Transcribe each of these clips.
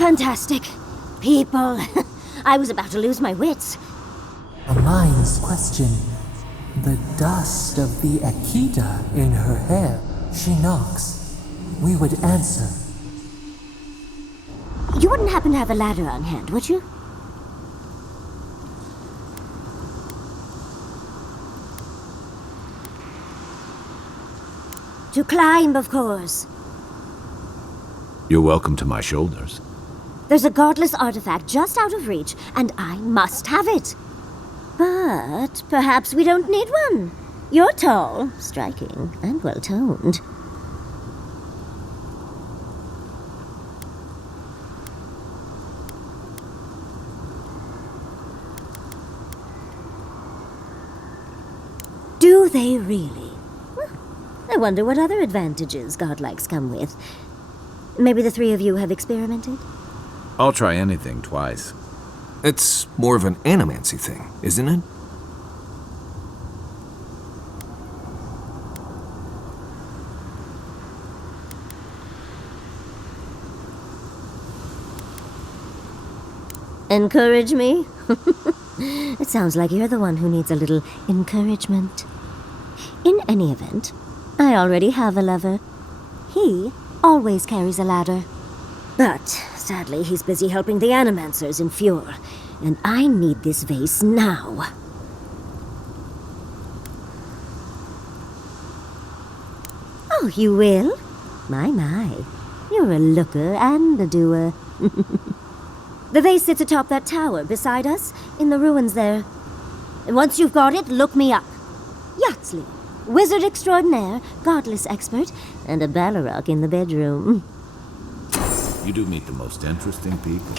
Fantastic. People. I was about to lose my wits. A mind's question. The dust of the Akita in her hair. She knocks. We would answer. You wouldn't happen to have a ladder on hand, would you? To climb, of course. You're welcome to my shoulders. There's a godless artifact just out of reach, and I must have it. But perhaps we don't need one. You're tall, striking, and well-toned. Do they really? I wonder what other advantages godlikes come with. Maybe the three of you have experimented? I'll try anything twice. It's more of an animancy thing, isn't it? Encourage me? It sounds like you're the one who needs a little encouragement. In any event, I already have a lover. He always carries a ladder. But, sadly, he's busy helping the Animancers in Fjord, and I need this vase now. Oh, you will? My. You're a looker and a doer. The vase sits atop that tower beside us, in the ruins there. And once you've got it, look me up. Yatsley, wizard extraordinaire, godless expert, and a Balrog in the bedroom. You do meet the most interesting people.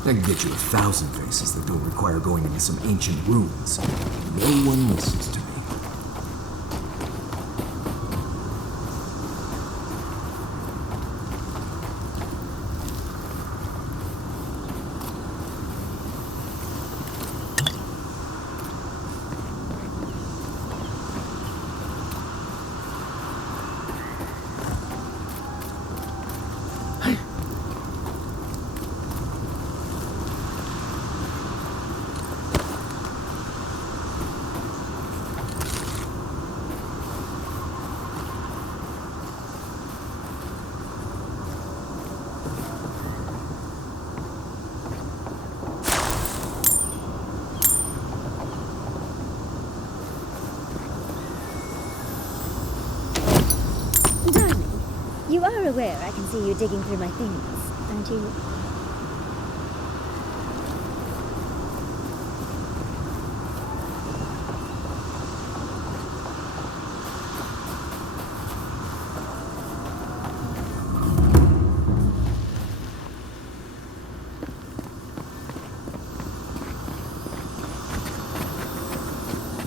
I can get you 1,000 faces that don't require going into some ancient ruins. No one listens to me. You are aware I can see you digging through my things, aren't you?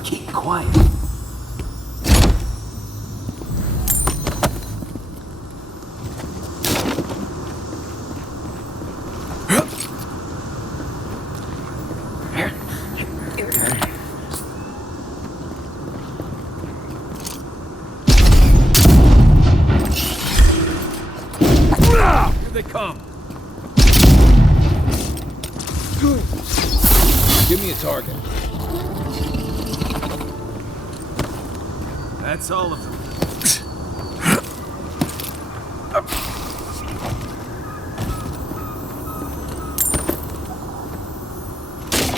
Keep quiet. They come. Give me a target. That's all of them.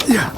Yeah.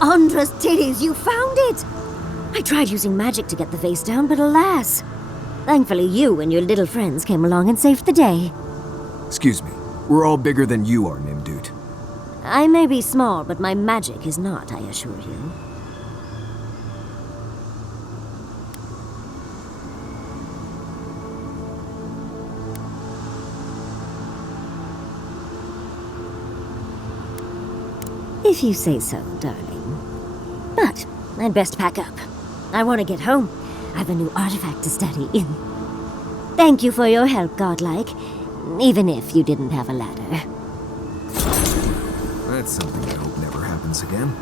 Andra's titties, you found it! I tried using magic to get the vase down, but alas. Thankfully, you and your little friends came along and saved the day. Excuse me. We're all bigger than you are, Nimdude. I may be small, but my magic is not, I assure you. If you say so, darling. But I'd best pack up. I want to get home. I have a new artifact to study in. Thank you for your help, Godlike. Even if you didn't have a ladder. That's something I hope never happens again.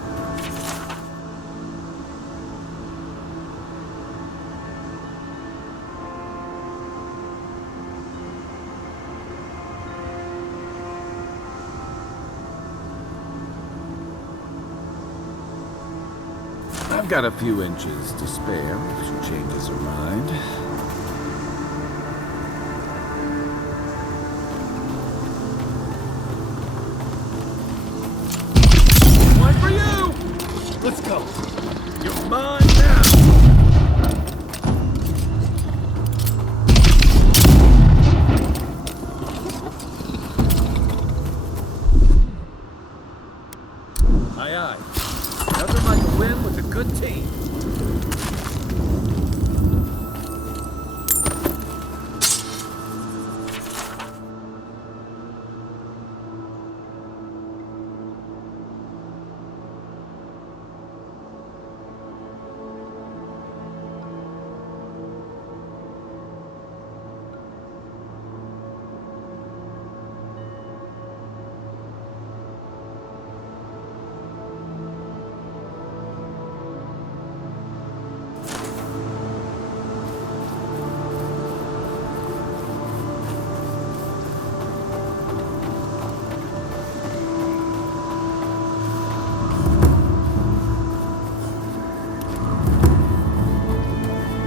I've got a few inches to spare if she changes her mind. One for you! Let's go. You're mine now. Aye, aye. Nothing like a win with a good team.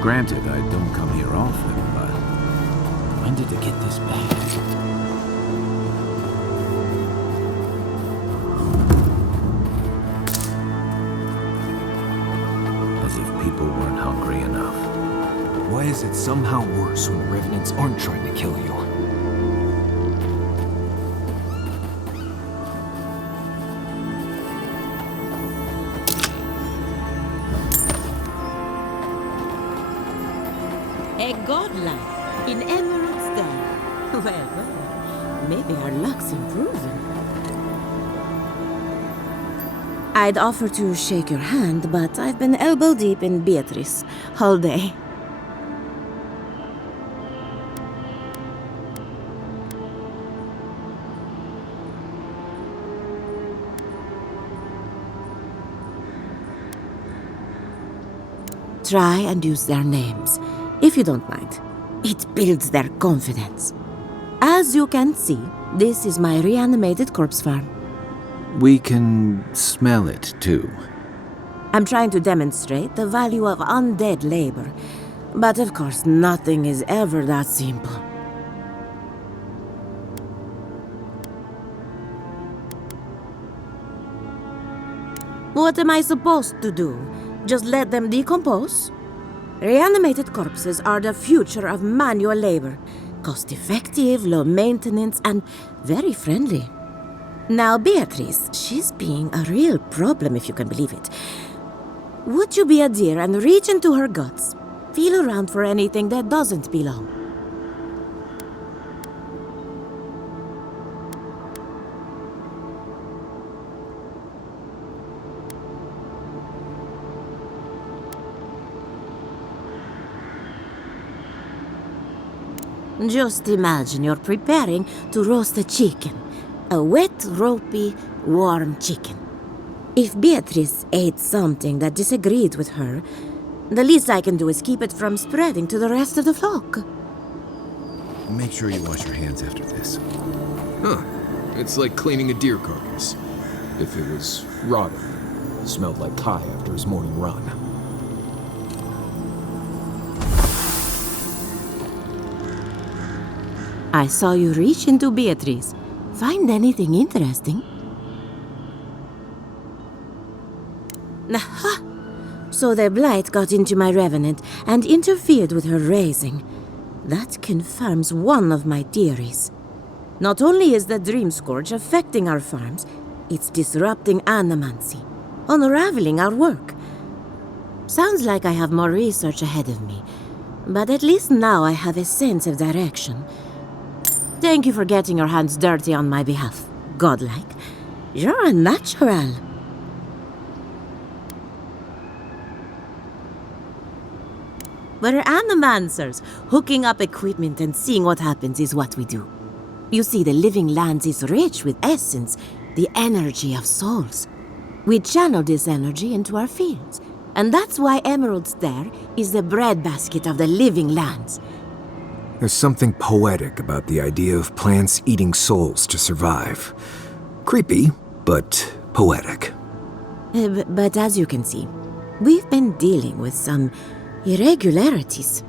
Granted, I don't come here often, but when did they get this bad? As if people weren't hungry enough. Why is it somehow worse when the Revenants aren't trying to kill you? A godlike in Emerald Star. Well, maybe our luck's improving. I'd offer to shake your hand, but I've been elbow deep in Beatrice all day. Try and use their names, if you don't mind. It builds their confidence. As you can see, this is my reanimated corpse farm. We can smell it, too. I'm trying to demonstrate the value of undead labor, but of course nothing is ever that simple. What am I supposed to do? Just let them decompose? Reanimated corpses are the future of manual labor. Cost-effective, low maintenance, and very friendly. Now, Beatrice, she's being a real problem if you can believe it. Would you be a dear and reach into her guts? Feel around for anything that doesn't belong. Just imagine you're preparing to roast a chicken. A wet, ropey, warm chicken. If Beatrice ate something that disagreed with her, the least I can do is keep it from spreading to the rest of the flock. Make sure you wash your hands after this. Huh. It's like cleaning a deer carcass. If it was rotten, smelled like Kai after his morning run. I saw you reach into Beatrice. Find anything interesting? Aha! So the blight got into my revenant and interfered with her raising. That confirms one of my theories. Not only is the Dream Scourge affecting our farms, it's disrupting animancy, unraveling our work. Sounds like I have more research ahead of me, but at least now I have a sense of direction. Thank you for getting your hands dirty on my behalf, godlike. You're a natural. We're animancers. Hooking up equipment and seeing what happens is what we do. You see, the living lands is rich with essence, the energy of souls. We channel this energy into our fields, and that's why Emerald's there is the breadbasket of the living lands. There's something poetic about the idea of plants eating souls to survive. Creepy, but poetic. But as you can see, we've been dealing with some irregularities.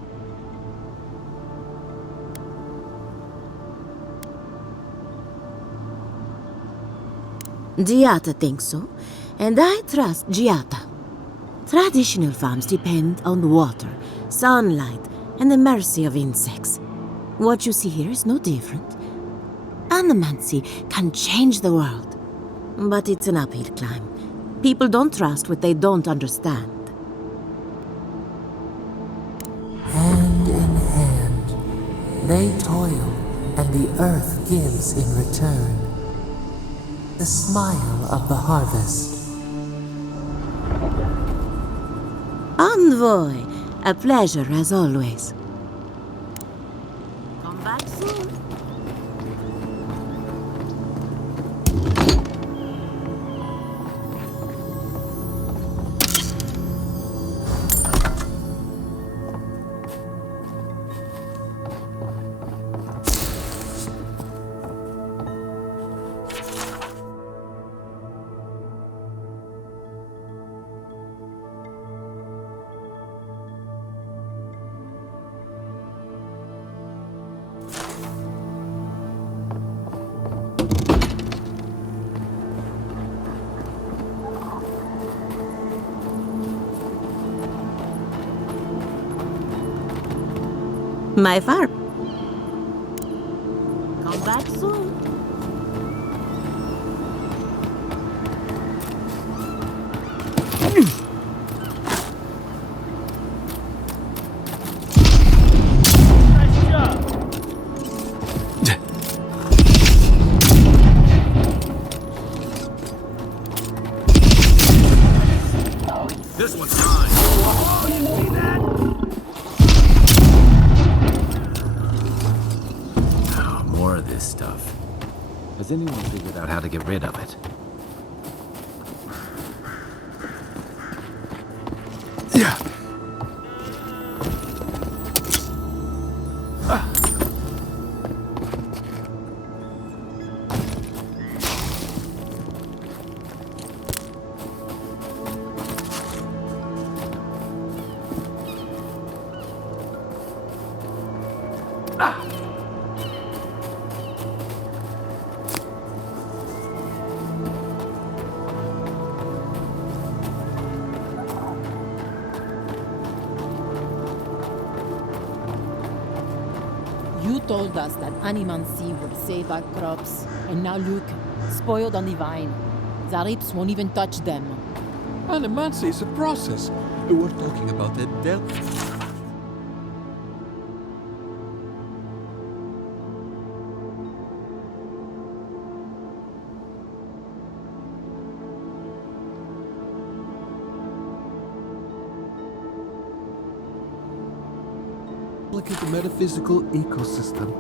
Giata thinks so, and I trust Giata. Traditional farms depend on water, sunlight, and the mercy of insects. What you see here is no different. Animancy can change the world, but it's an uphill climb. People don't trust what they don't understand. Hand in hand, they toil, and the earth gives in return. The smile of the harvest. Envoy, a pleasure as always. Come back soon. My farm. Come back soon. This one's mine. Oh, more of this stuff. Has anyone figured out how to get rid of it? Yeah. You told us that animancy would save our crops, and now look, spoiled on the vine. Zarips won't even touch them. Animancy is a process. We're talking about the depth. Look at the metaphysical ecosystem.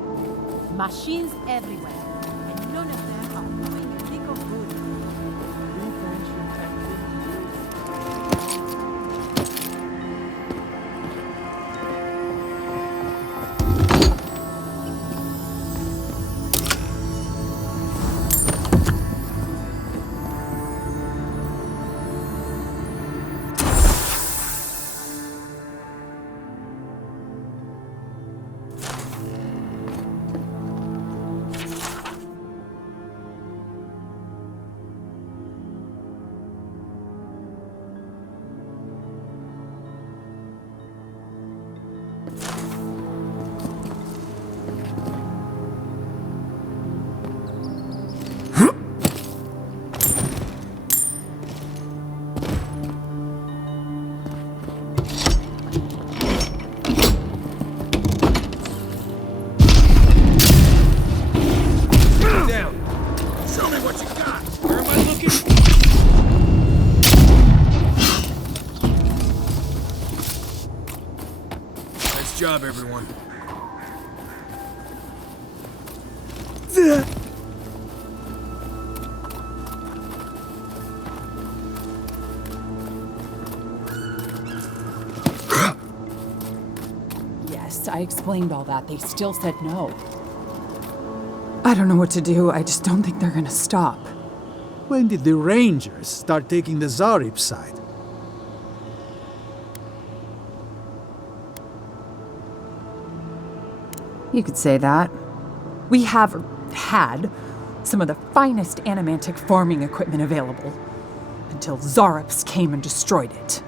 Machines everywhere, and none of them are doing a lick of good. job, everyone. Yes, I explained all that. They still said no. I don't know what to do. I just don't think they're gonna stop. When did the Rangers start taking the Zarib side? You could say that. We have had some of the finest animantic farming equipment available until Zarops came and destroyed it.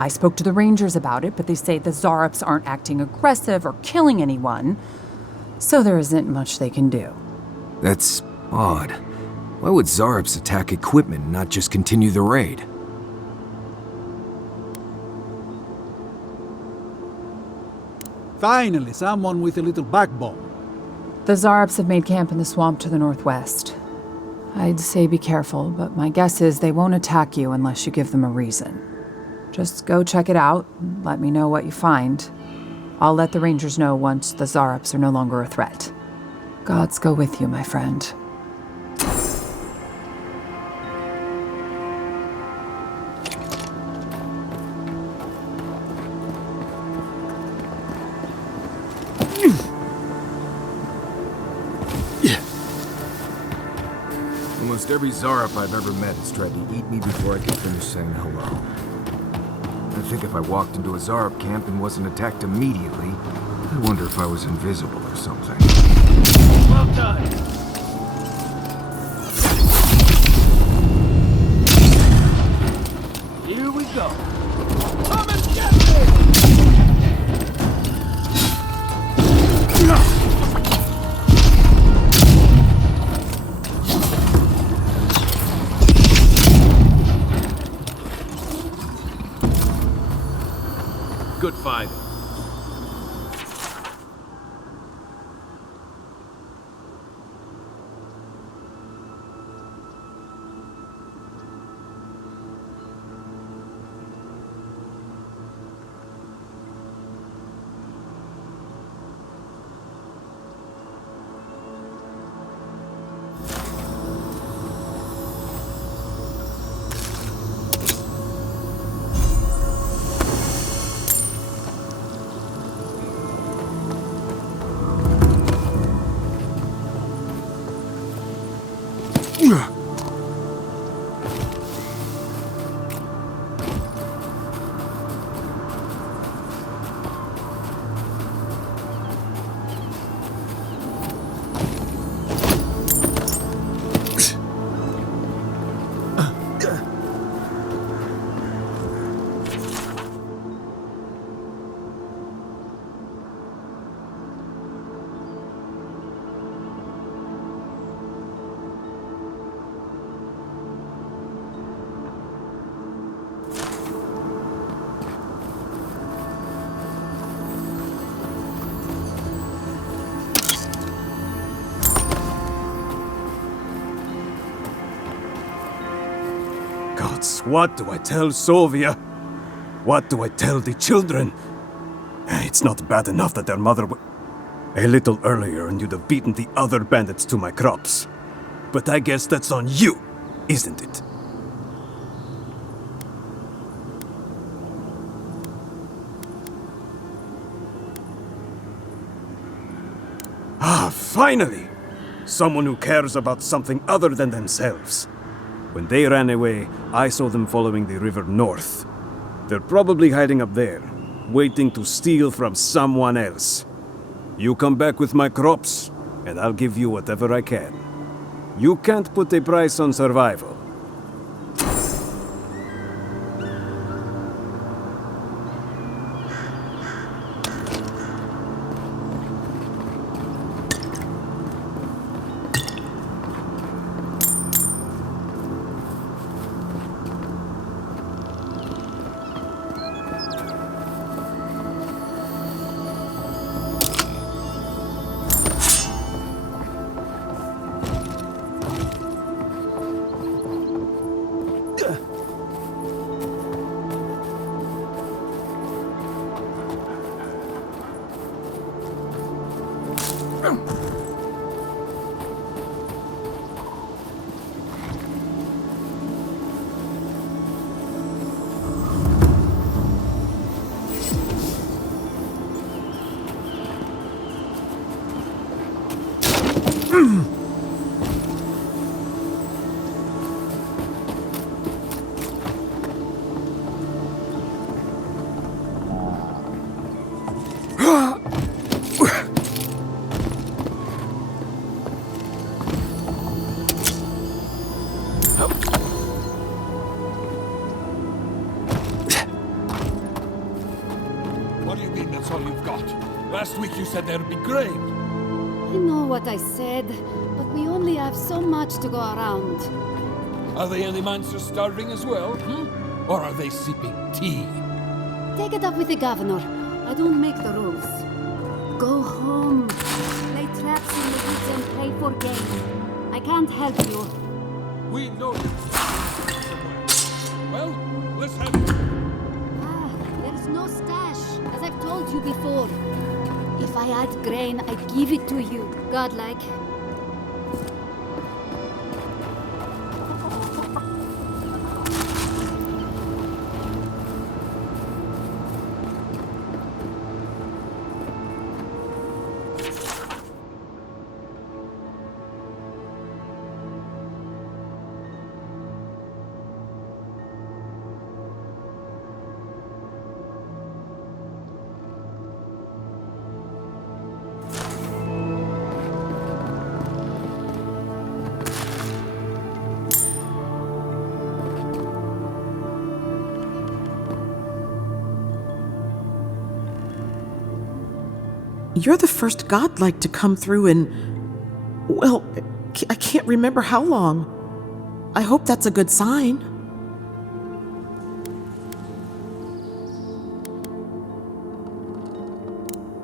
I spoke to the Rangers about it, but they say the Zarops aren't acting aggressive or killing anyone, so there isn't much they can do. That's odd. Why would Zarops attack equipment and not just continue the raid? Finally, someone with a little backbone. The Zarops have made camp in the swamp to the northwest. I'd say be careful, but my guess is they won't attack you unless you give them a reason. Just go check it out and let me know what you find. I'll let the Rangers know once the Zarops are no longer a threat. Gods go with you, my friend. Almost every Zarop I've ever met has tried to eat me before I could finish saying hello. I think if I walked into a Zarop camp and wasn't attacked immediately, I wonder if I was invisible or something. Well done! Here we go. Come and get me! Good find. Gods, what do I tell Sovia? What do I tell the children? It's not bad enough that their mother a little earlier and you'd have beaten the other bandits to my crops. But I guess that's on you, isn't it? Ah, finally! Someone who cares about something other than themselves. When they ran away, I saw them following the river north. They're probably hiding up there, waiting to steal from someone else. You come back with my crops, and I'll give you whatever I can. You can't put a price on survival. that's all you've got. Last week you said there'd be grain. I know what I said, but we only have so much to go around. Are the monsters starving as well? Or are they sipping tea? Take it up with the governor. I don't make the rules. Go home. Play traps in the woods and play for game. I can't help you. We know you. Well, let's have it. There's no stash, as I've told you before. If I had grain, I'd give it to you, godlike. You're the first godlike to come through in, well, I can't remember how long. I hope that's a good sign.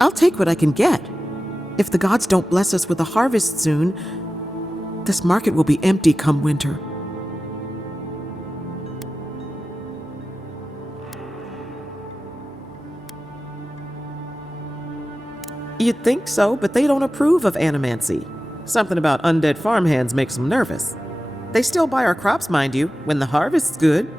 I'll take what I can get. If the gods don't bless us with a harvest soon, this market will be empty come winter. You'd think so, but they don't approve of animancy. Something about undead farmhands makes them nervous. They still buy our crops, mind you, when the harvest's good.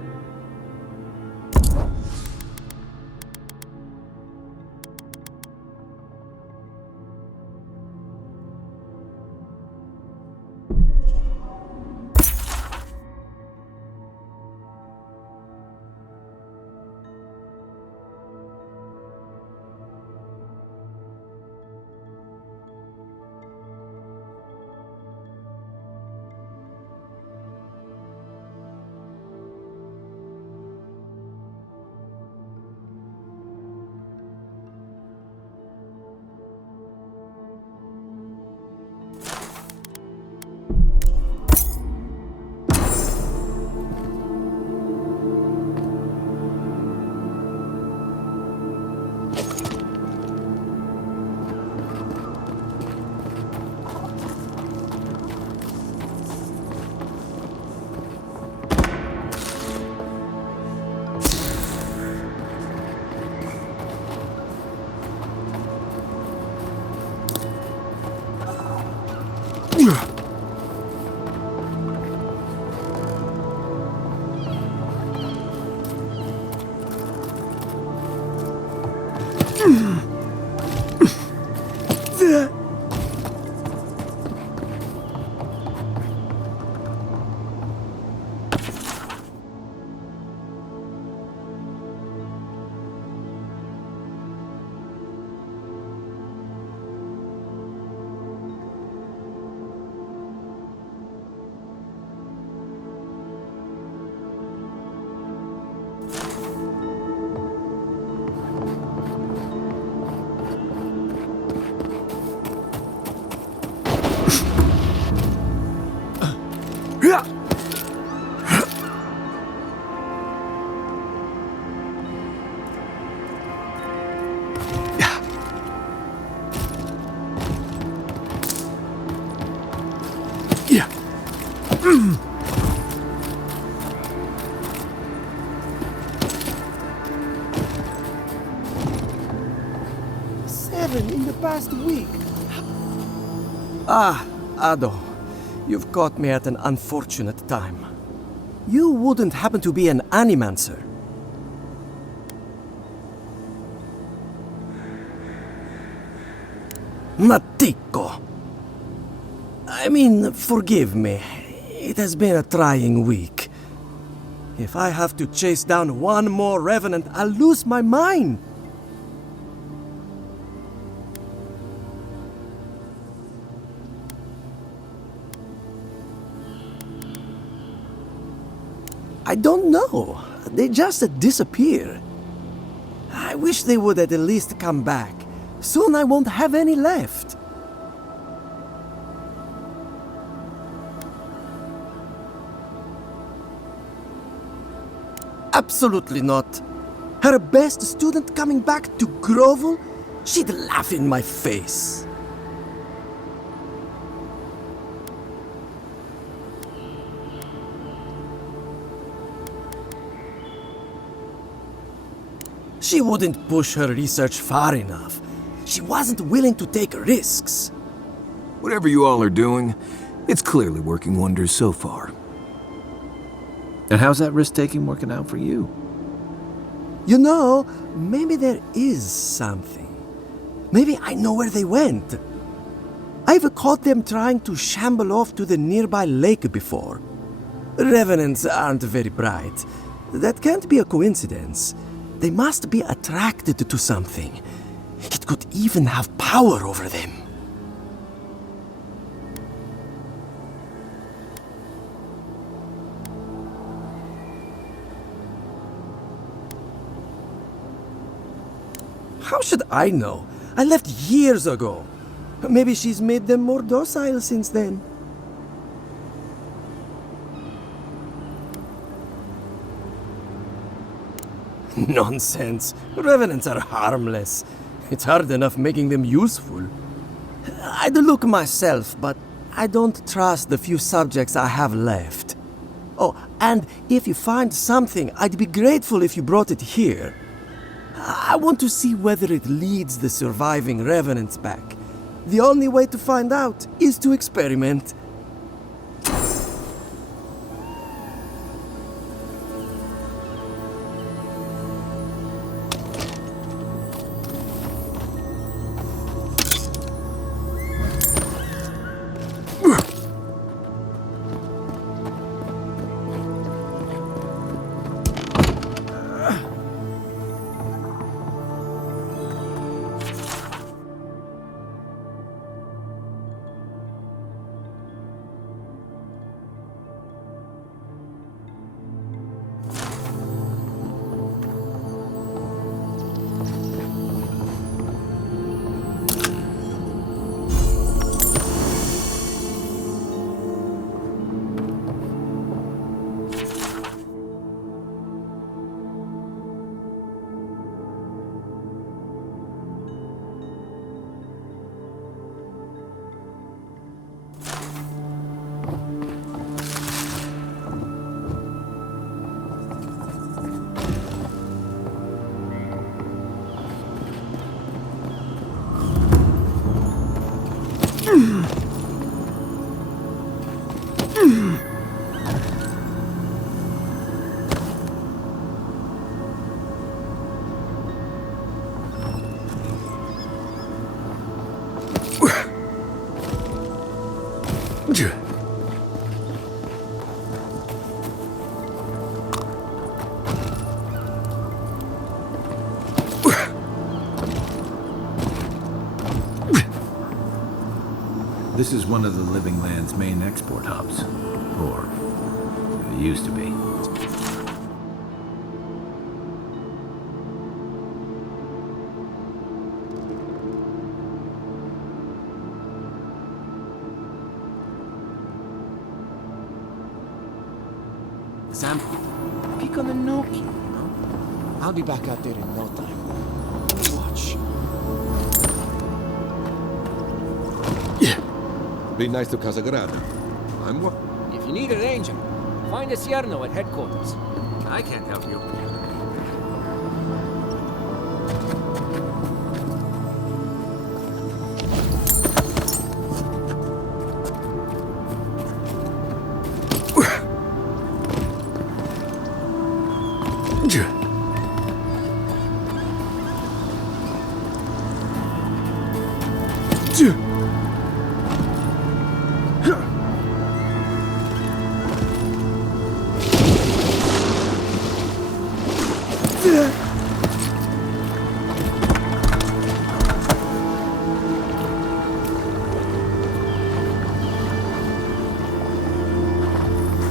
In the past week. Ado, you've caught me at an unfortunate time. You wouldn't happen to be an animancer? Matiko! I mean, forgive me. It has been a trying week. If I have to chase down one more revenant, I'll lose my mind. I don't know. They just disappear. I wish they would at least come back. Soon I won't have any left. Absolutely not. Her best student coming back to grovel? She'd laugh in my face. She wouldn't push her research far enough. She wasn't willing to take risks. Whatever you all are doing, it's clearly working wonders so far. And how's that risk-taking working out for you? You know, maybe there is something. Maybe I know where they went. I've caught them trying to shamble off to the nearby lake before. Revenants aren't very bright. That can't be a coincidence. They must be attracted to something. It could even have power over them. How should I know? I left years ago. Maybe she's made them more docile since then. Nonsense. Revenants are harmless. It's hard enough making them useful. I'd look myself, but I don't trust the few subjects I have left. Oh, and if you find something, I'd be grateful if you brought it here. I want to see whether it leads the surviving revenants back. The only way to find out is to experiment. This is one of the Living Land's main export hubs. Or, it used to be. Sam, pick on the Nokia, you know? I'll be back out there in no time. Watch. Be nice to Casagrande. I'm what? If you need a ranger, find a Cierno at headquarters. I can't help you.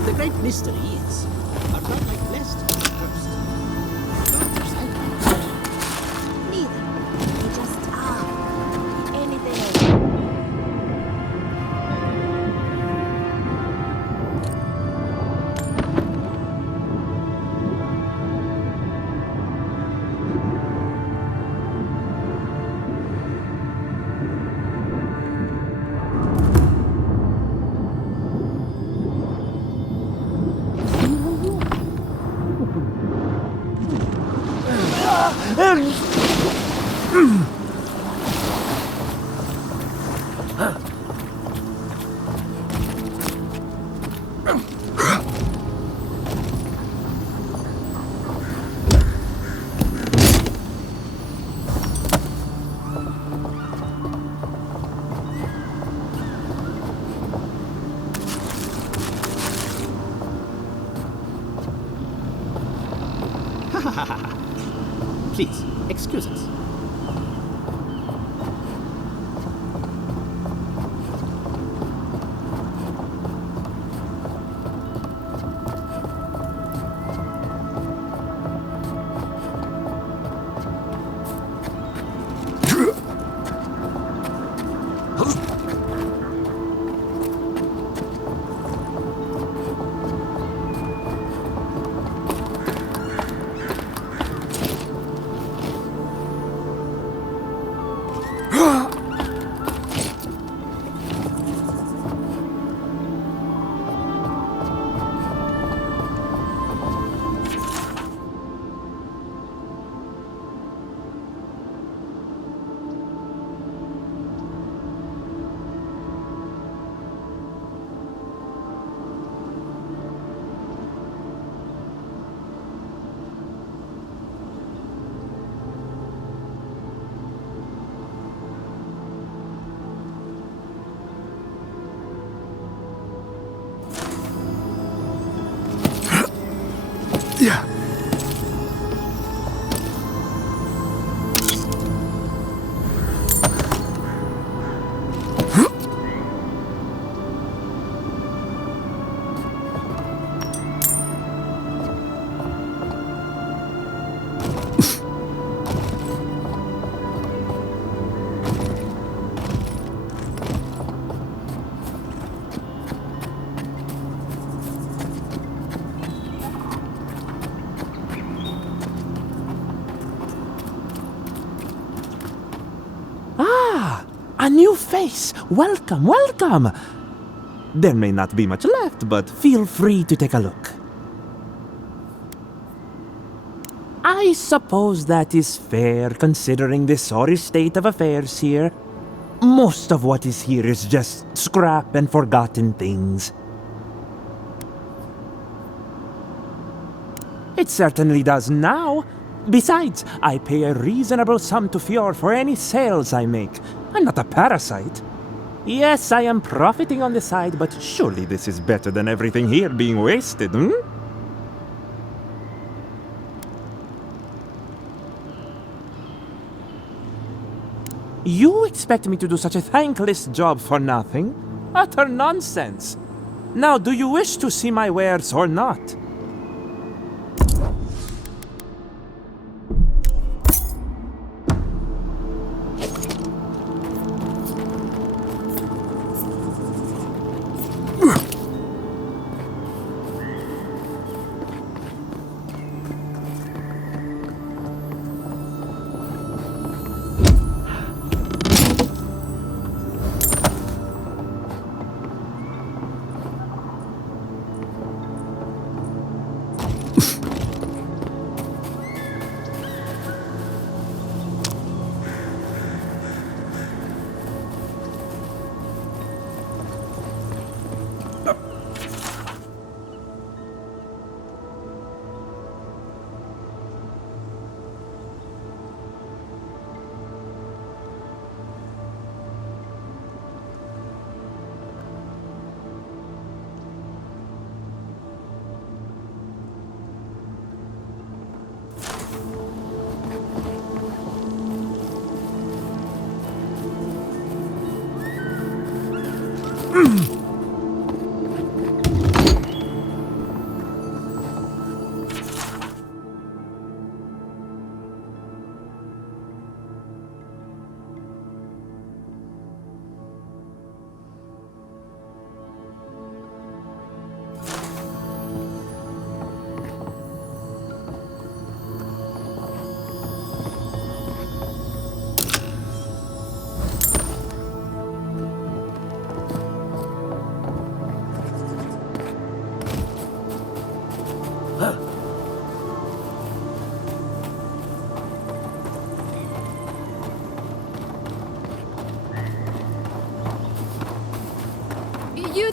The great mystery is, are not like blessed first. Please, excuse us. Yeah. A new face! Welcome, welcome! There may not be much left, but feel free to take a look. I suppose that is fair, considering the sorry state of affairs here. Most of what is here is just scrap and forgotten things. It certainly does now. Besides, I pay a reasonable sum to Fjord for any sales I make. I'm not a parasite. Yes, I am profiting on the side, but surely this is better than everything here being wasted, hmm? You expect me to do such a thankless job for nothing? Utter nonsense! Now, do you wish to see my wares or not?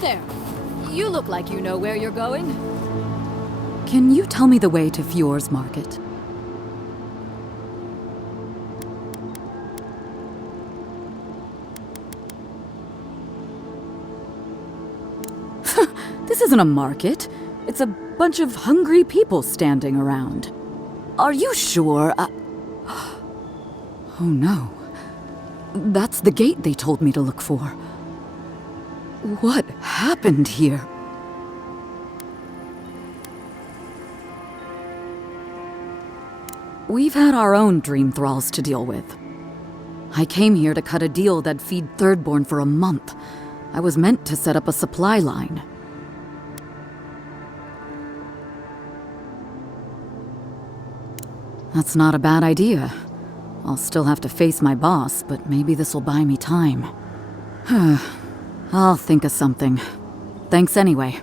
there! You look like you know where you're going. Can you tell me the way to Fjord's Market? This isn't a market. It's a bunch of hungry people standing around. Are you sure? Oh no. That's the gate they told me to look for. What happened here? We've had our own dream thralls to deal with. I came here to cut a deal that'd feed Thirdborn for a month. I was meant to set up a supply line. That's not a bad idea. I'll still have to face my boss, but maybe this'll buy me time. I'll think of something. Thanks anyway.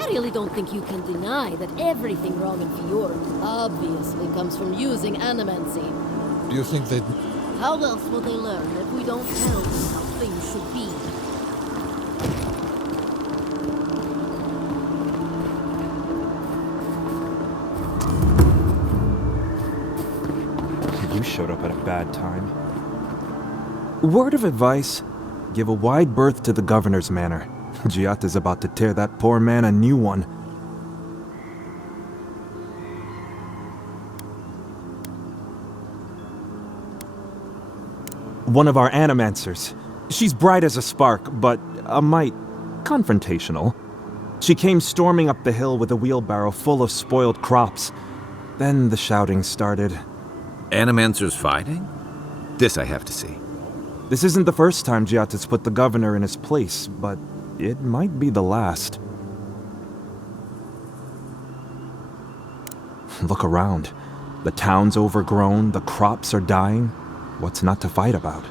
I really don't think you can deny that everything wrong in Fjord obviously comes from using animancy. Do you think they'd... How else will they learn if we don't tell them how things should be? You showed up at a bad time. Word of advice, give a wide berth to the governor's manor. Giatta's about to tear that poor man a new one. One of our animancers. She's bright as a spark, but a mite confrontational. She came storming up the hill with a wheelbarrow full of spoiled crops. Then the shouting started. Animancers fighting? This I have to see. This isn't the first time Giatta's put the governor in his place, but it might be the last. Look around. The town's overgrown, the crops are dying. What's not to fight about?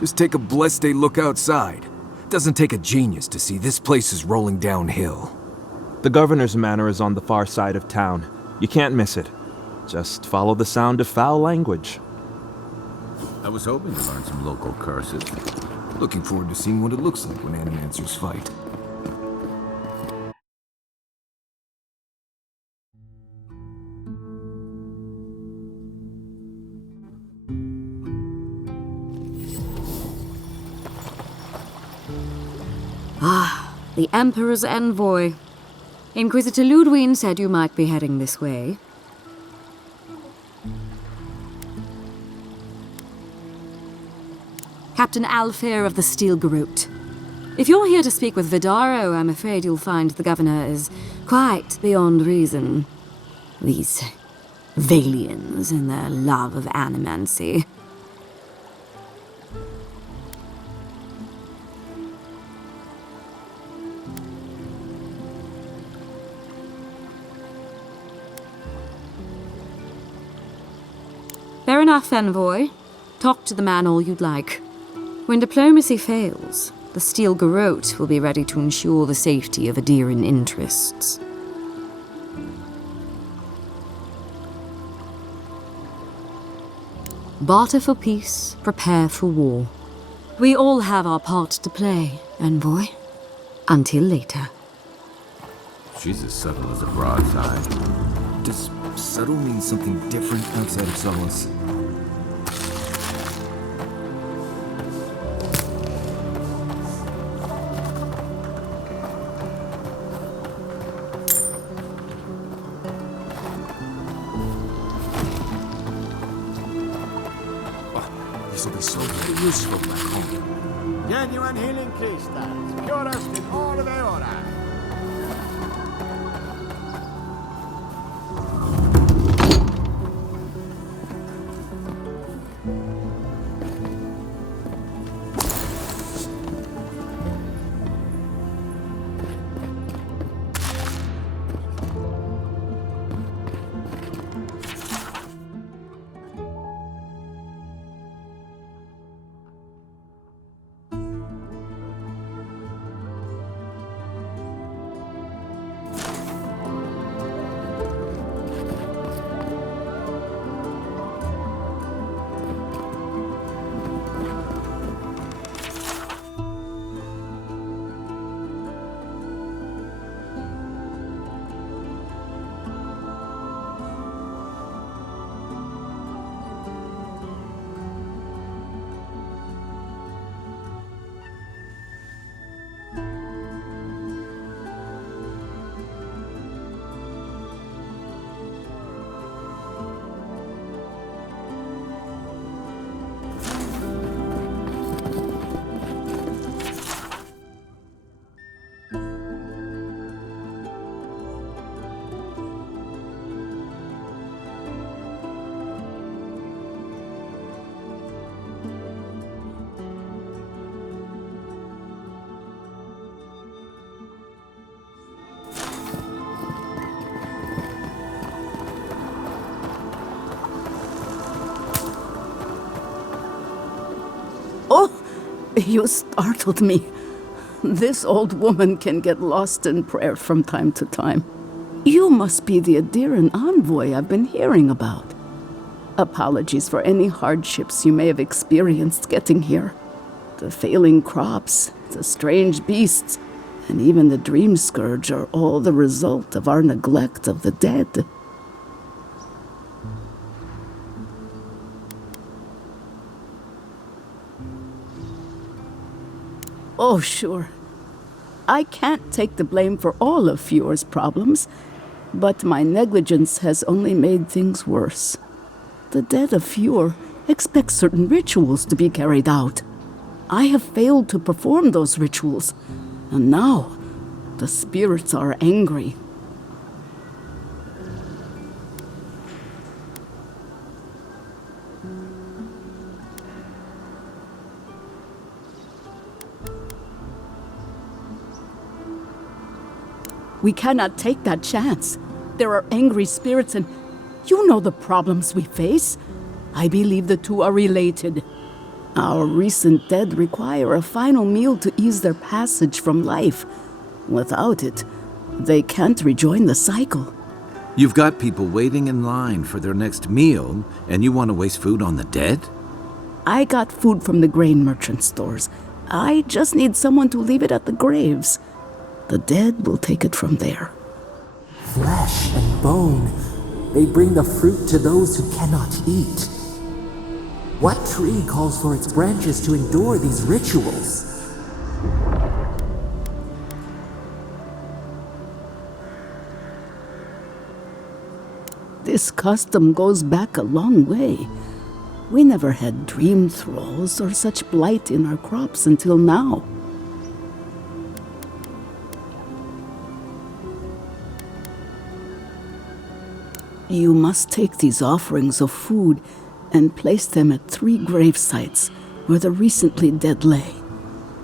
Just take a blessed day look outside. Doesn't take a genius to see this place is rolling downhill. The governor's manor is on the far side of town. You can't miss it. Just follow the sound of foul language. I was hoping to learn some local curses. Looking forward to seeing what it looks like when animancers fight. Ah, the Emperor's envoy. Inquisitor Ludwig said you might be heading this way. Captain Alfair of the Steel Garrote. If you're here to speak with Vidaro, I'm afraid you'll find the governor is quite beyond reason. These Valians and their love of animancy. Fair enough, envoy. Talk to the man all you'd like. When diplomacy fails, the Steel Garrote will be ready to ensure the safety of Adiran interests. Barter for peace, prepare for war. We all have our part to play, envoy. Until later. She's as subtle as a broadside. Does subtle mean something different outside of Solace? will be so very useful back home. Genuine healing crystals, purest in all of Eora. Oh, you startled me. This old woman can get lost in prayer from time to time. You must be the Adiran envoy I've been hearing about. Apologies for any hardships you may have experienced getting here. The failing crops, the strange beasts, and even the dream scourge are all the result of our neglect of the dead. Oh, sure. I can't take the blame for all of Fjord's problems, but my negligence has only made things worse. The dead of Fjord expect certain rituals to be carried out. I have failed to perform those rituals, and now the spirits are angry. We cannot take that chance. There are angry spirits and you know the problems we face. I believe the two are related. Our recent dead require a final meal to ease their passage from life. Without it, they can't rejoin the cycle. You've got people waiting in line for their next meal, and you want to waste food on the dead? I got food from the grain merchant stores. I just need someone to leave it at the graves. The dead will take it from there. Flesh and bone, they bring the fruit to those who cannot eat. What tree calls for its branches to endure these rituals? This custom goes back a long way. We never had dream thralls or such blight in our crops until now. You must take these offerings of food and place them at 3 grave sites where the recently dead lay.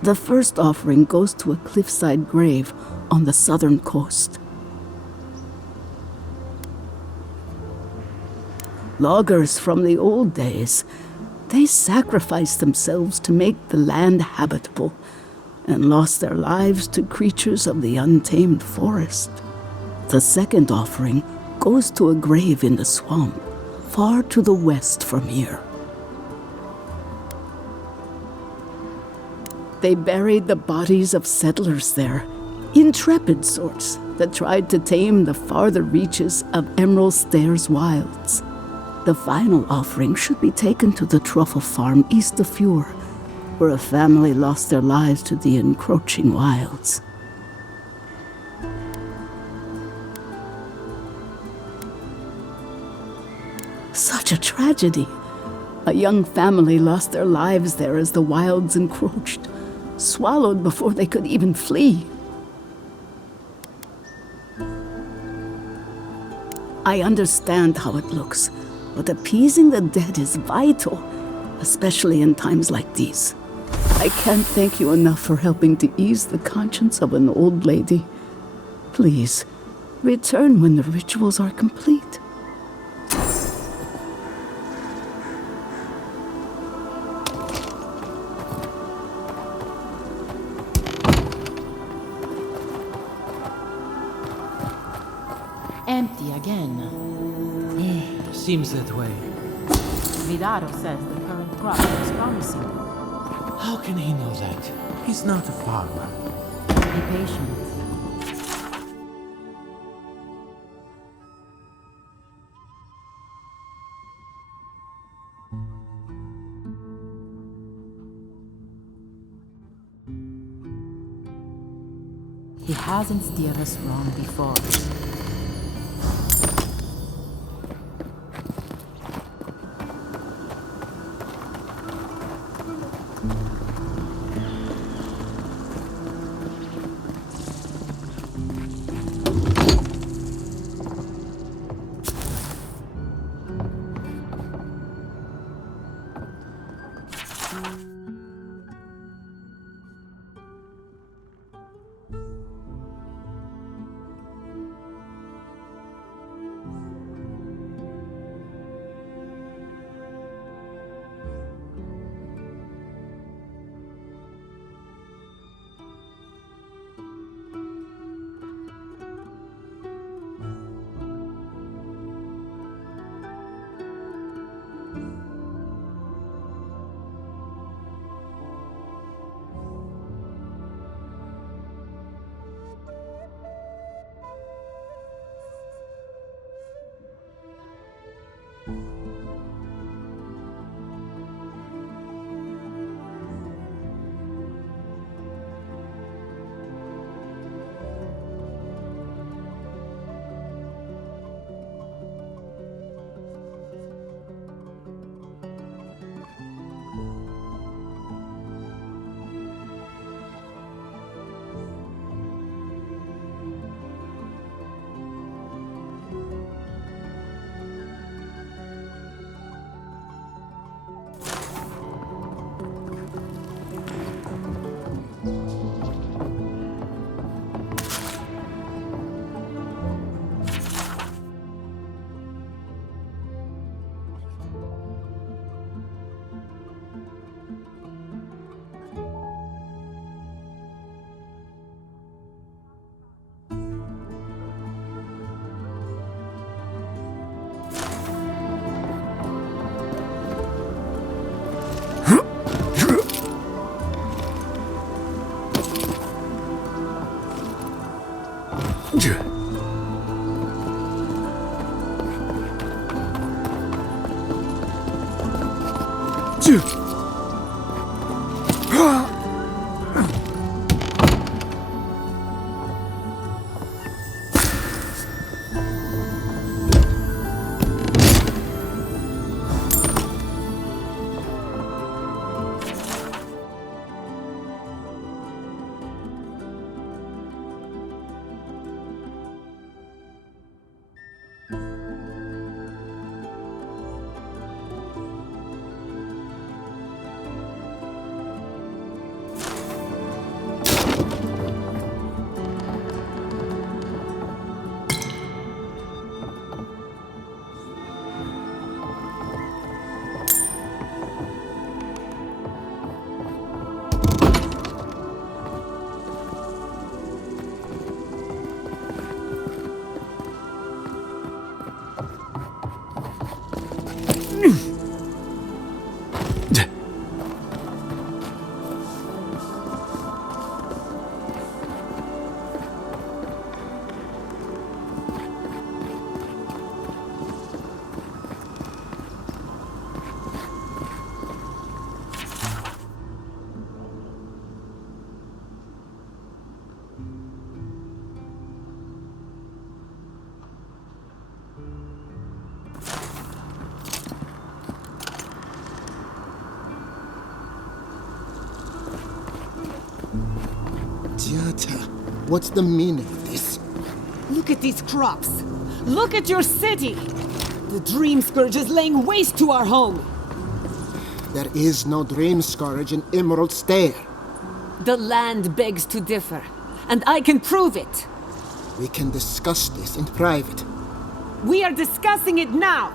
The first offering goes to a cliffside grave on the southern coast. Loggers from the old days, they sacrificed themselves to make the land habitable and lost their lives to creatures of the untamed forest. The second offering goes to a grave in the swamp, far to the west from here. They buried the bodies of settlers there, intrepid sorts that tried to tame the farther reaches of Emerald Stairs wilds. The final offering should be taken to the truffle farm east of Fjord, where a family lost their lives to the encroaching wilds. Such a tragedy. A young family lost their lives there as the wilds encroached, swallowed before they could even flee. I understand how it looks, but appeasing the dead is vital, especially in times like these. I can't thank you enough for helping to ease the conscience of an old lady. Please, return when the rituals are complete. Empty again. Seems that way. Vidaro says the current crop is promising. How can he know that? He's not a farmer. Be patient. He hasn't steered us wrong before. Giata, what's the meaning of this? Look at these crops. Look at your city. The Dream Scourge is laying waste to our home. There is no Dream Scourge in Emerald Stair. The land begs to differ, and I can prove it. We can discuss this in private. We are discussing it now.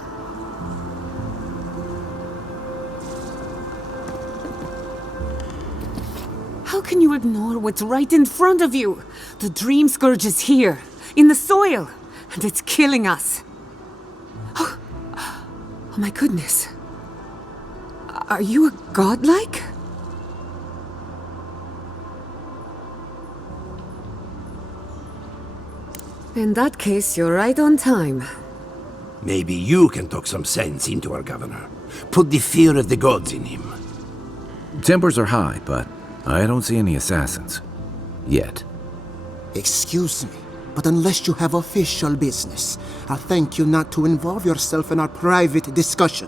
How can you ignore what's right in front of you? The Dream Scourge is here, in the soil, and it's killing us. Oh my goodness. Are you a godlike? In that case, you're right on time. Maybe you can talk some sense into our governor. Put the fear of the gods in him. Tempers are high, but I don't see any assassins. Yet. Excuse me, but unless you have official business, I'll thank you not to involve yourself in our private discussion.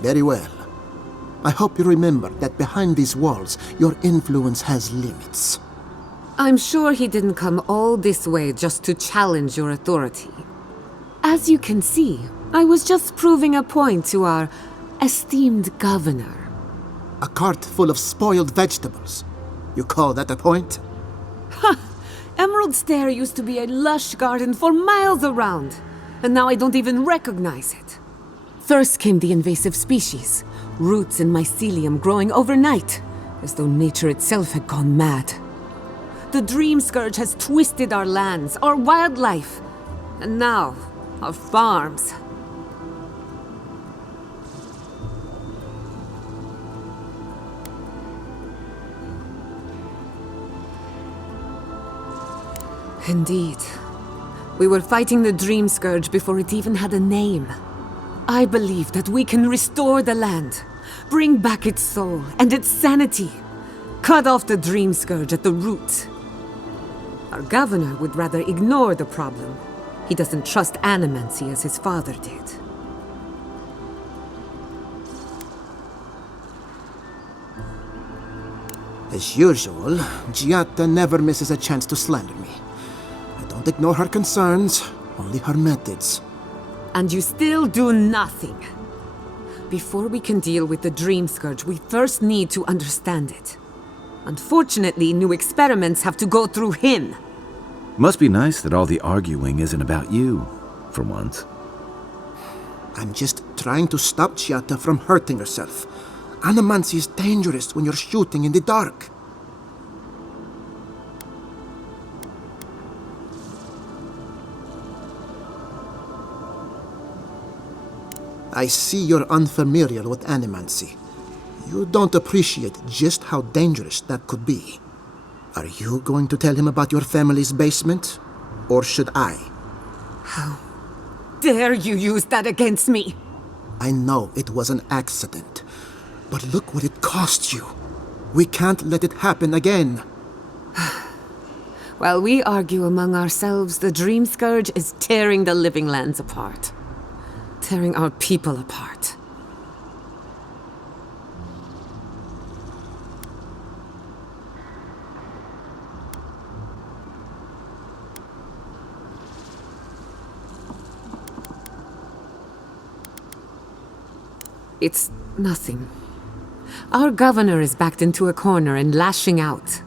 Very well. I hope you remember that behind these walls, your influence has limits. I'm sure he didn't come all this way just to challenge your authority. As you can see, I was just proving a point to our esteemed governor. A cart full of spoiled vegetables. You call that a point? Ha! Emerald Stair used to be a lush garden for miles around, and now I don't even recognize it. First came the invasive species, roots and mycelium growing overnight, as though nature itself had gone mad. The Dream Scourge has twisted our lands, our wildlife, and now, our farms. Indeed. We were fighting the Dream Scourge before it even had a name. I believe that we can restore the land, bring back its soul and its sanity, cut off the Dream Scourge at the root. Our governor would rather ignore the problem. He doesn't trust animancy as his father did. As usual, Giatta never misses a chance to slander me. I don't ignore her concerns, only her methods. And you still do nothing. Before we can deal with the Dream Scourge, we first need to understand it. Unfortunately, new experiments have to go through him. Must be nice that all the arguing isn't about you, for once. I'm just trying to stop Giatta from hurting herself. Animancy is dangerous when you're shooting in the dark. I see you're unfamiliar with animancy. You don't appreciate just how dangerous that could be. Are you going to tell him about your family's basement? Or should I? How dare you use that against me? I know it was an accident, but look what it cost you. We can't let it happen again. While we argue among ourselves, the Dream Scourge is tearing the living lands apart. Tearing our people apart. It's nothing. Our governor is backed into a corner and lashing out.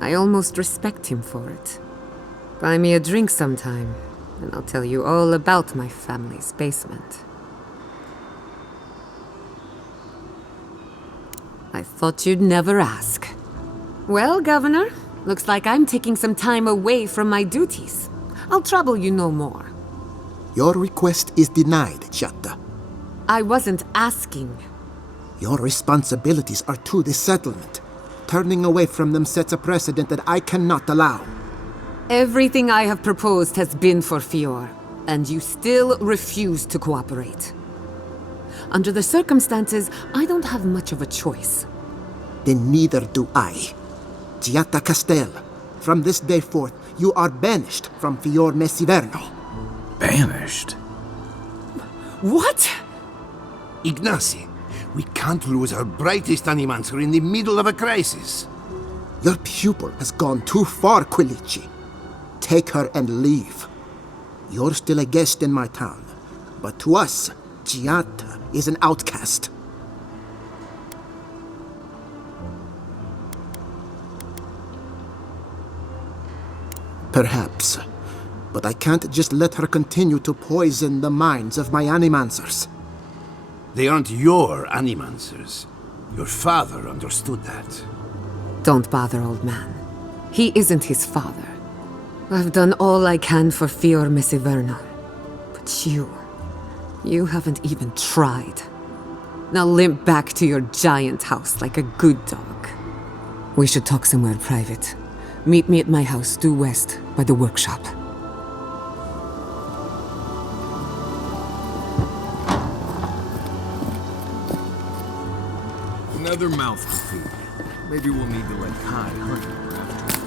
I almost respect him for it. Buy me a drink sometime, and I'll tell you all about my family's basement. I thought you'd never ask. Well, Governor, looks like I'm taking some time away from my duties. I'll trouble you no more. Your request is denied, Giatta. I wasn't asking. Your responsibilities are to the settlement. Turning away from them sets a precedent that I cannot allow. Everything I have proposed has been for Fior, and you still refuse to cooperate. Under the circumstances, I don't have much of a choice. Then neither do I. Giatta Castel, from this day forth, you are banished from Fior Messiverno. vanished. What? Ignacy, we can't lose our brightest animancer in the middle of a crisis. Your pupil has gone too far, Quilici. Take her and leave. You're still a guest in my town, but to us, Giata is an outcast. Perhaps, but I can't just let her continue to poison the minds of my animancers. They aren't your animancers. Your father understood that. Don't bother, old man. He isn't his father. I've done all I can for Fior Messiverno. But you haven't even tried. Now limp back to your giant house like a good dog. We should talk somewhere private. Meet me at my house due west by the workshop. Another mouth to feed. Maybe we'll need to let Kai hunt more after.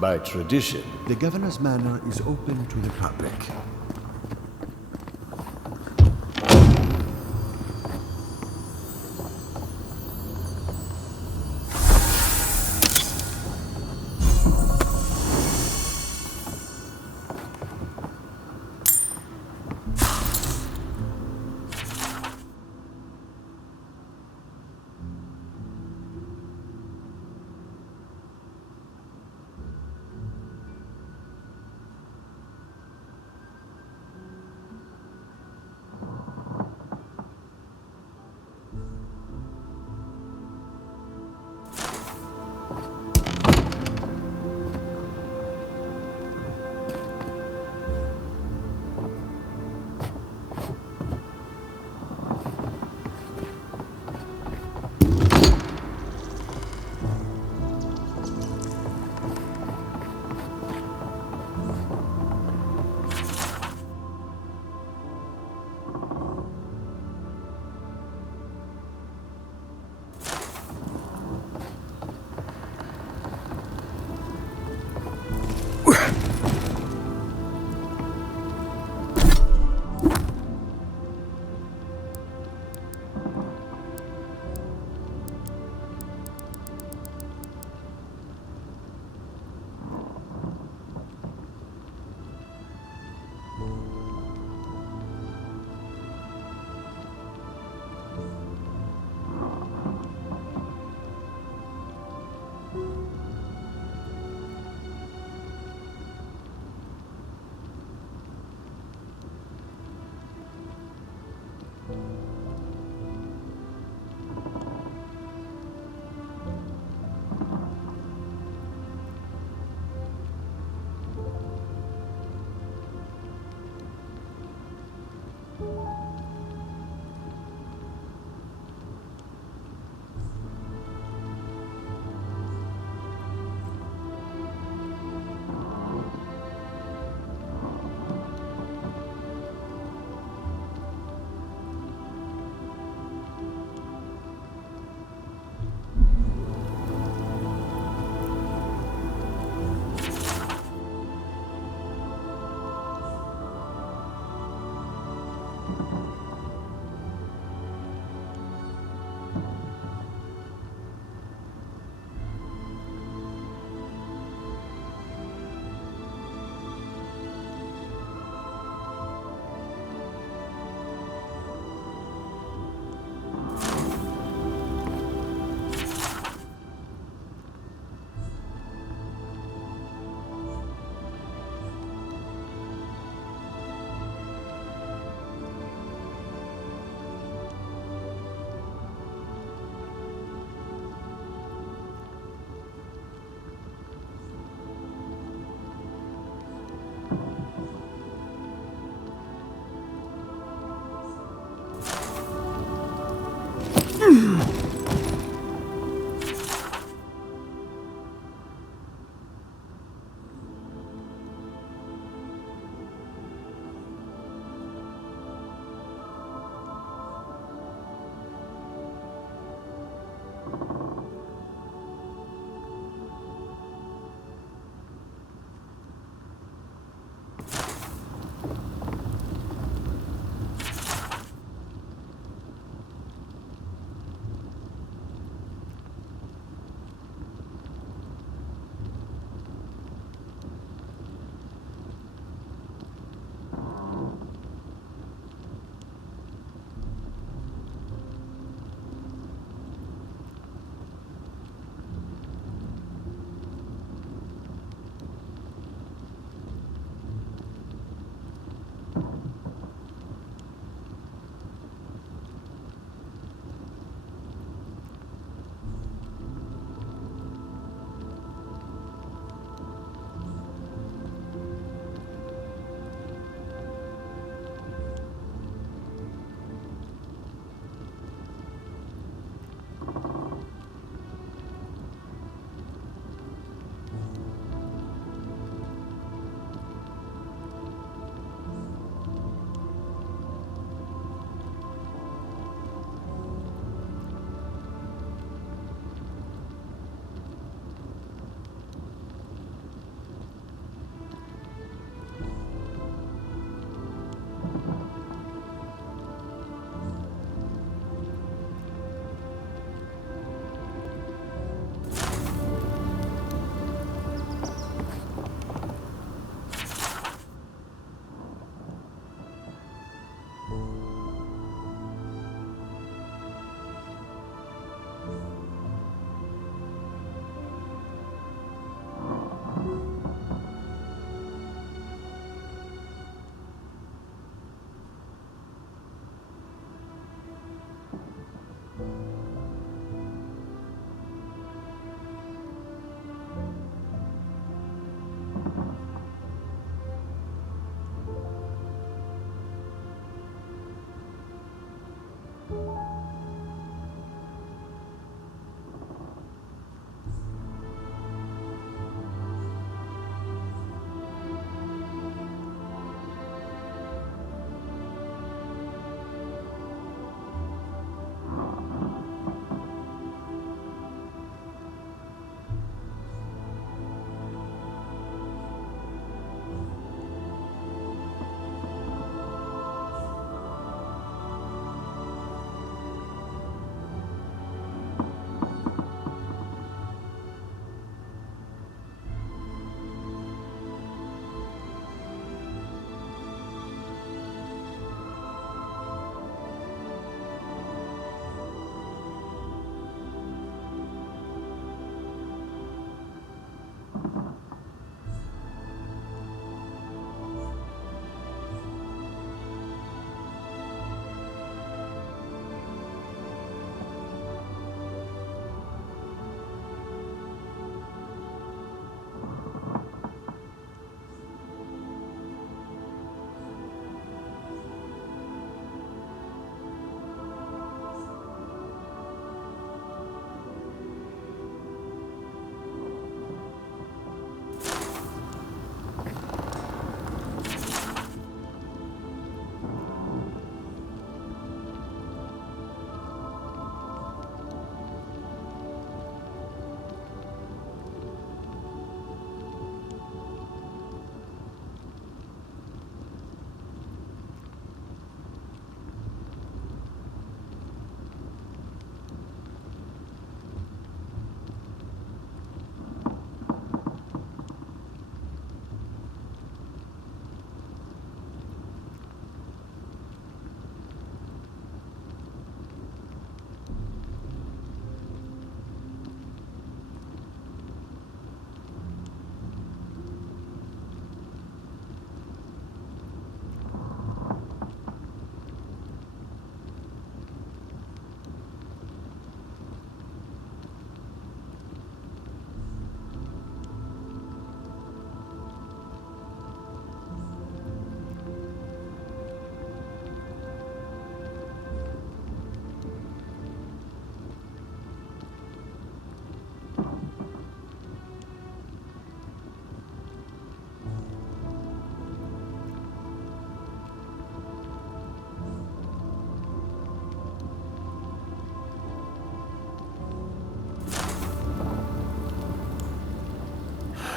By tradition, the governor's manor is open to the public.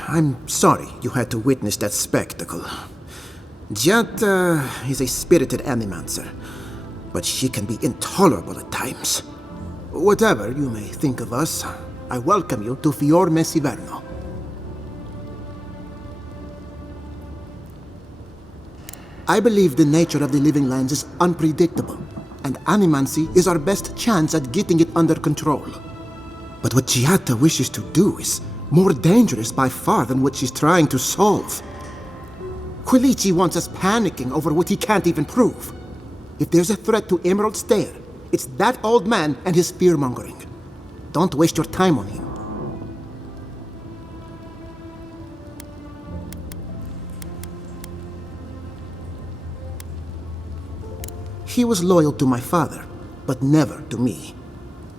I'm sorry you had to witness that spectacle. Giatta is a spirited animancer, but she can be intolerable at times. Whatever you may think of us, I welcome you to Fior Messiverno. I believe the nature of the living lands is unpredictable, and animancy is our best chance at getting it under control. But what Giatta wishes to do is more dangerous by far than what she's trying to solve. Quilici wants us panicking over what he can't even prove. If there's a threat to Emerald Stair, it's that old man and his fear-mongering. Don't waste your time on him. He was loyal to my father, but never to me.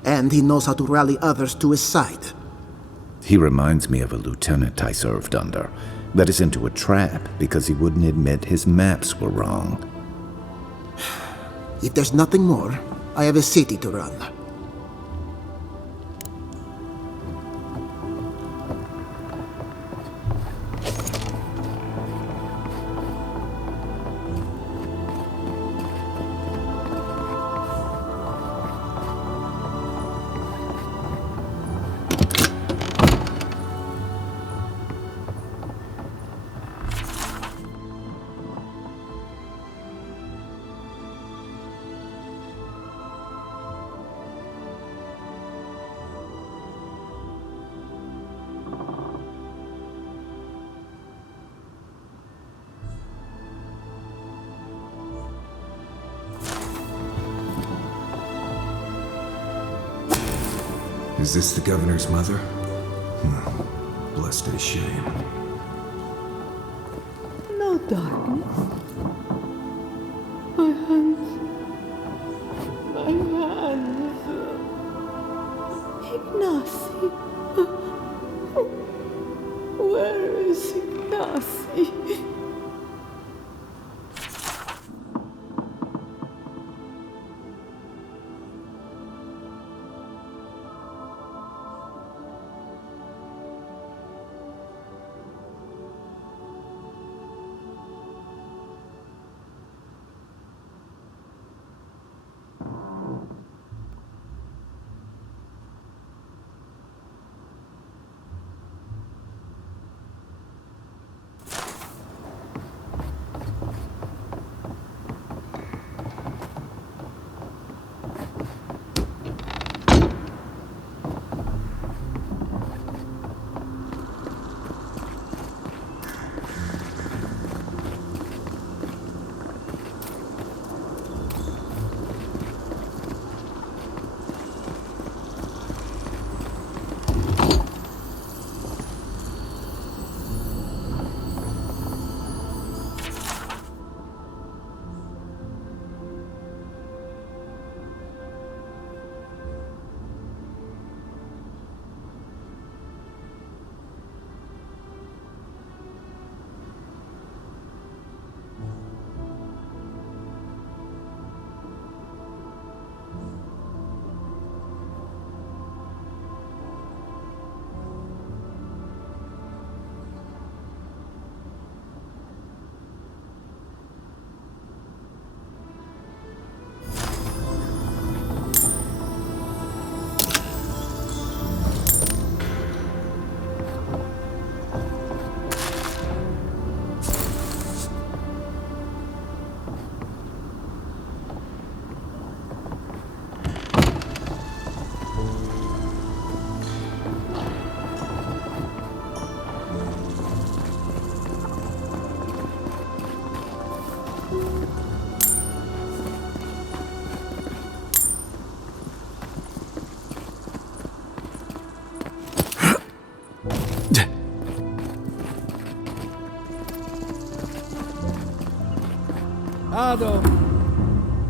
And he knows how to rally others to his side. He reminds me of a lieutenant I served under. Led us into a trap because he wouldn't admit his maps were wrong. If there's nothing more, I have a city to run. Is this the governor's mother? Blessed as shame. No darkness. My hands. My hands. Ignacy. Where is Ignacy?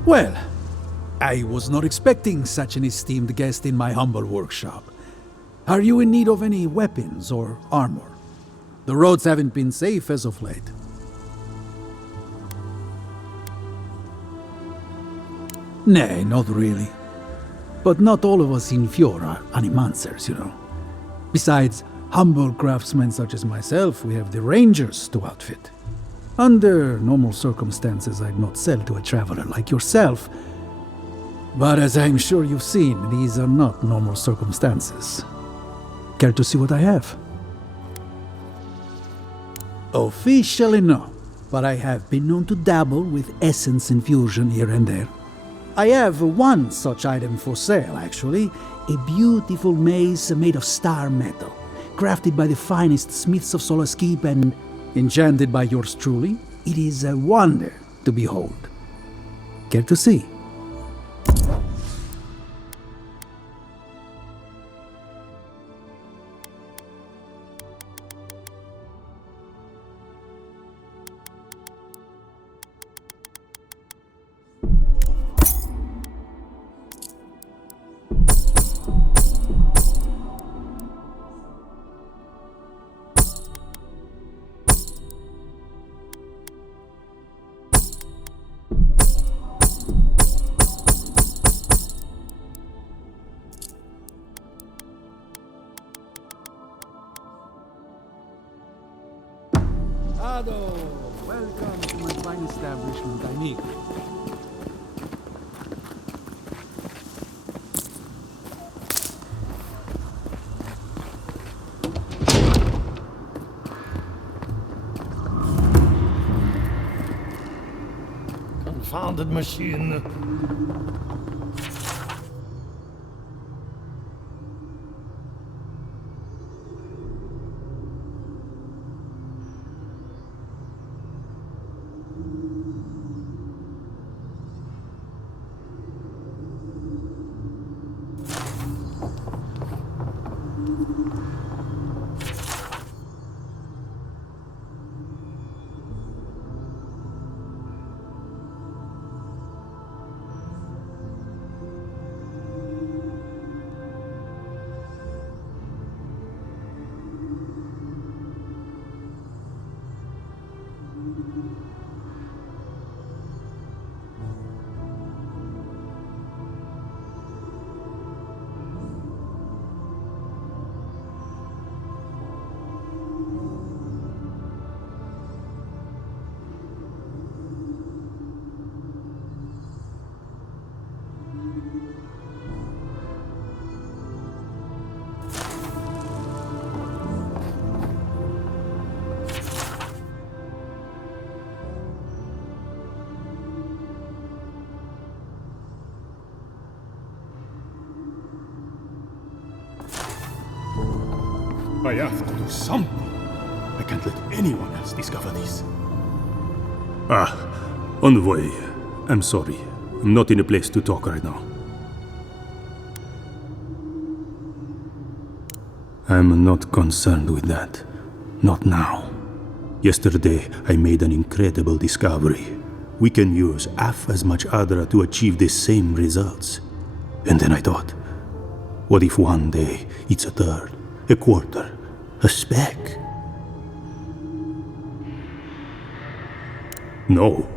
Well, I was not expecting such an esteemed guest in my humble workshop. Are you in need of any weapons or armor? The roads haven't been safe as of late. Nay, not really. But not all of us in Fior are animancers, you know. Besides, Humble craftsmen such as myself, we have the rangers to outfit. Under normal circumstances, I'd not sell to a traveler like yourself. But as I'm sure you've seen, these are not normal circumstances. Care to see what I have? Officially no, but I have been known to dabble with essence infusion here and there. I have one such item for sale, actually. A beautiful mace made of star metal, crafted by the finest smiths of Solace Keep and enchanted by yours truly. It is a wonder to behold. Care to see? Welcome to my fine establishment, amigo. Confounded machine. I have to do something. I can't let anyone else discover this. Envoy. I'm sorry. I'm not in a place to talk right now. I'm not concerned with that. Not now. Yesterday, I made an incredible discovery. We can use half as much Adra to achieve the same results. And then I thought, what if one day it's a third, a quarter, a speck? No.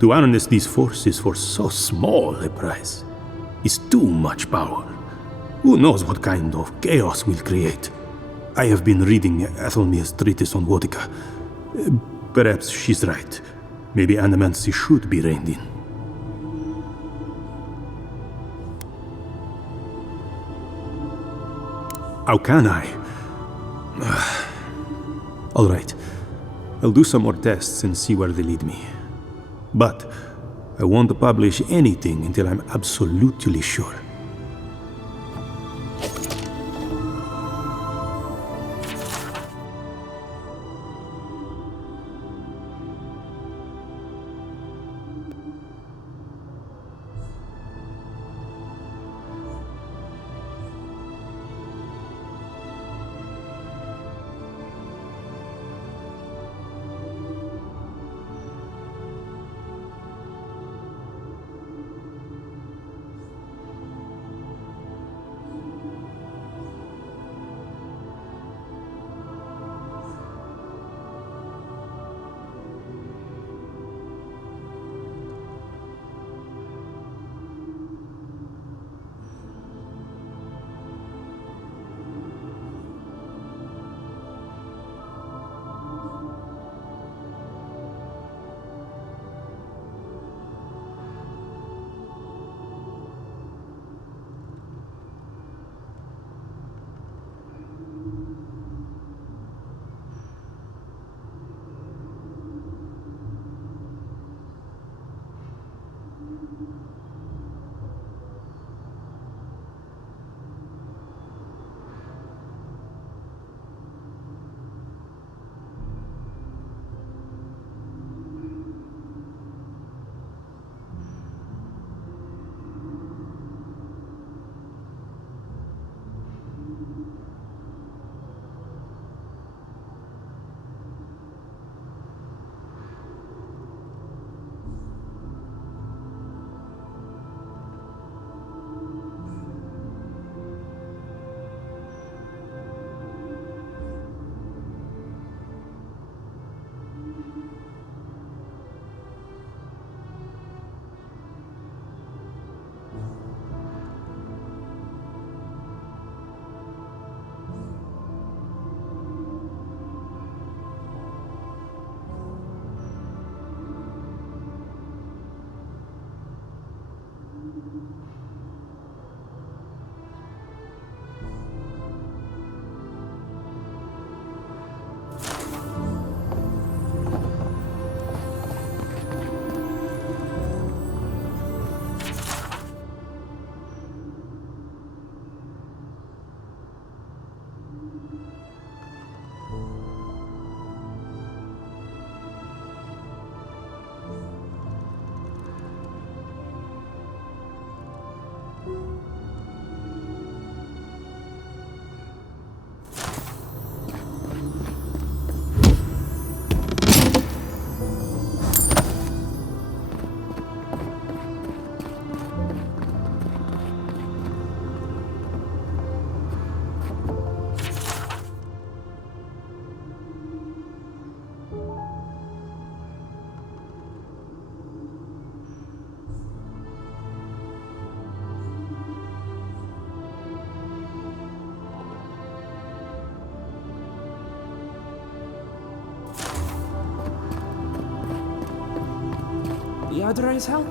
To harness these forces for so small a price is too much power. Who knows what kind of chaos we'll create? I have been reading Athelmir's treatise on Wotica. Perhaps she's right. Maybe animancy should be reined in. How can I? All right. I'll do some more tests and see where they lead me. But I won't publish anything until I'm absolutely sure. Adra is healthy.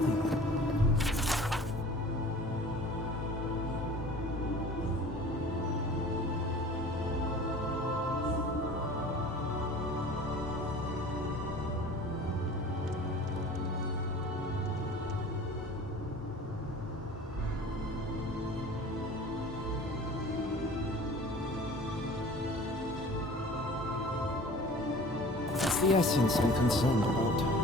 That's the essence I'm concerned about.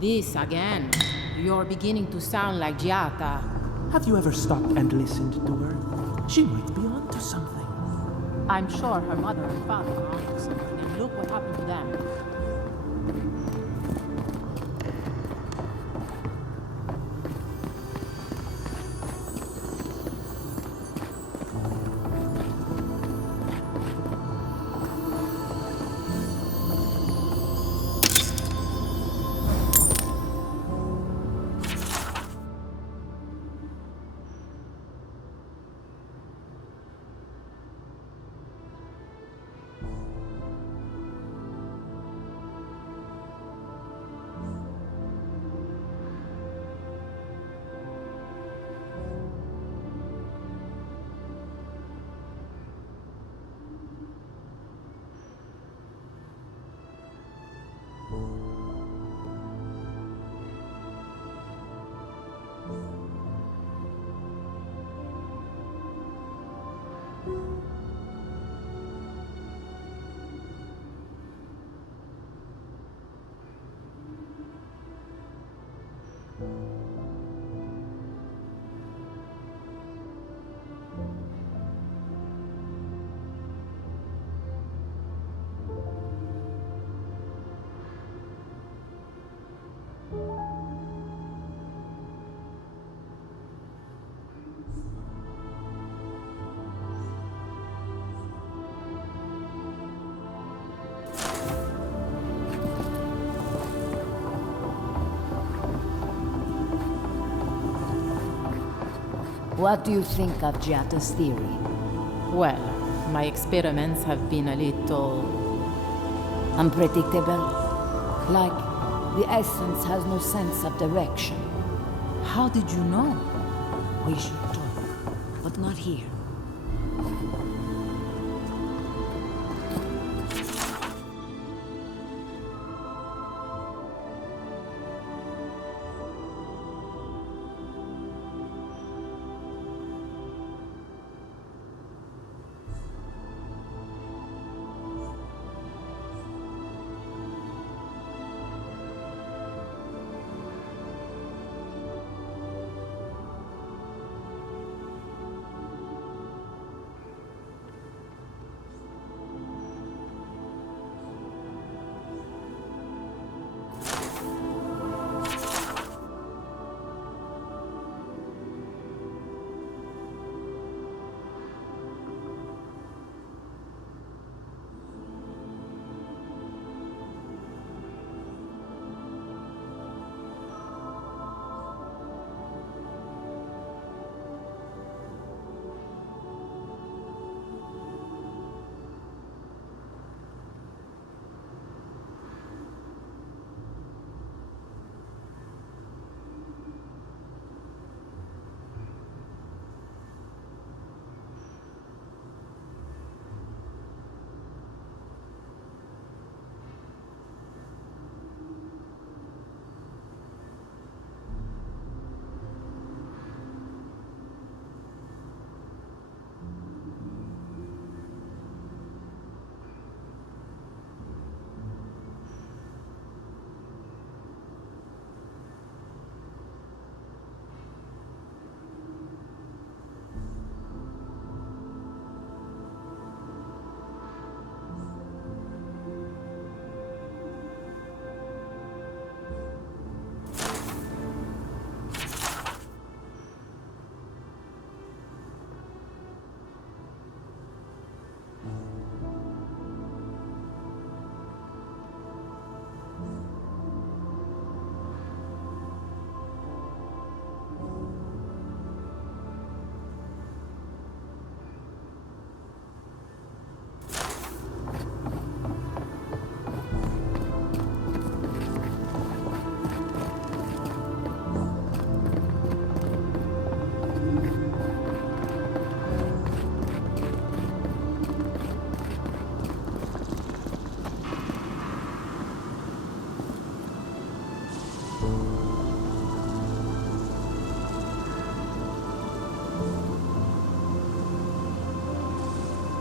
This again. You're beginning to sound like Giata. Have you ever stopped and listened to her? She might be onto something. I'm sure her mother and father are onto something, and look what happened to them. What do you think of Giata's theory? Well, my experiments have been a little... unpredictable? Like, the essence has no sense of direction. How did you know? We should talk, but not here.